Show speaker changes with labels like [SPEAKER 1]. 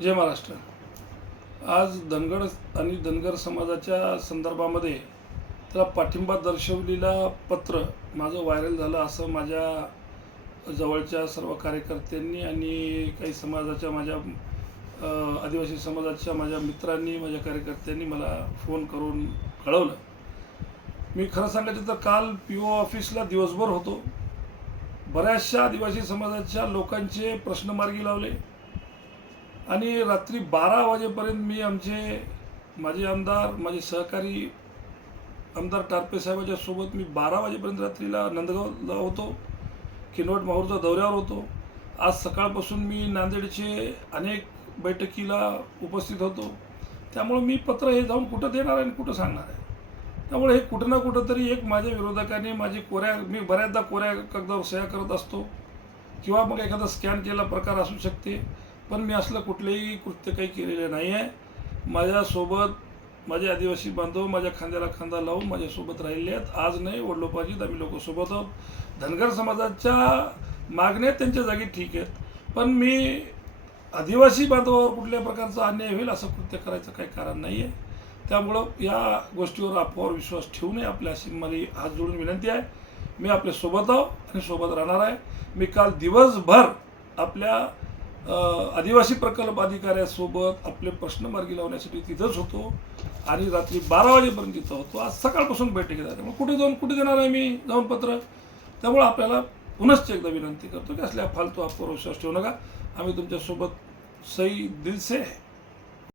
[SPEAKER 1] जय महाराष्ट्र. आज धनगड आणि धनगर समाजाच्या संदर्भामध्ये त्याला पाठिंबा दर्शवलेला पत्र माझं व्हायरल झालं असं माझ्या जवळच्या सर्व कार्यकर्त्यांनी आणि काही समाजाच्या माझ्या आदिवासी समाजाच्या माझ्या मित्रांनी माझ्या कार्यकर्त्यांनी मला फोन करून कळवलं. मी खरं सांगायचं तर काल पी ओ ऑफिसला दिवसभर होतो. बऱ्याचशा आदिवासी समाजाच्या लोकांचे प्रश्न मार्गी लावले. आणि रात्री बारा वाजेपर्यंत मी आमचे माझे आमदार माझे सहकारी आमदार टारपे साहेबाच्या सोबत मी बारा वाजेपर्यंत रात्रीला नंदगावला होतो किनवट माहूरच्या दौऱ्यावर होतो. आज सकाळपासून मी नांदेडचे अनेक बैठकीला उपस्थित होतो. त्यामुळं मी पत्र हे जाऊन कुठं देणार आहे आणि कुठं सांगणार आहे? त्यामुळे हे कुठं ना कुठं तरी एक माझ्या विरोधकाने माझी कोऱ्या मी बऱ्याचदा कोऱ्या कागदावर सह्या करत असतो किंवा मग एखादा स्कॅन केला प्रकार असू शकते. पण मी असलं कुठलंही कृत्य काही केलेलं नाही आहे माझ्यासोबत माझे आदिवासी बांधव माझ्या खांद्याला खांदा लावून माझ्यासोबत राहिले आहेत. आज नाही वडलोपाजीत आम्ही लोक सोबत आहोत. धनगर समाजाच्या मागण्या त्यांच्या जागी ठीक आहेत. पण मी आदिवासी बांधवावर कुठल्या प्रकारचा अन्याय होईल असं कृत्य करायचं काही कारण नाही आहे त्यामुळं या गोष्टीवर अफवावर विश्वास ठेवू नये. आपल्या अशी मला हात जोडून विनंती आहे. मी आपल्यासोबत आहो आणि सोबत राहणार आहे. मी काल दिवसभर आपल्या आदिवासी प्रकल्प अधिकाऱ्यासोबत आपले प्रश्न मार्गी लावण्यासाठी तिथंच होतो आणि रात्री बारा वाजेपर्यंत तिथं होतो. आज सकाळपासून बैठकीत आहे मग कुठे जाऊन कुठे देणार आहे मी? जाऊन पत्र? त्यामुळे आपल्याला पुनश्च एकदा विनंती करतो की असल्या फालतू अफवावर विश्वास ठेवू नका. आम्ही तुमच्यासोबत सई दिलसे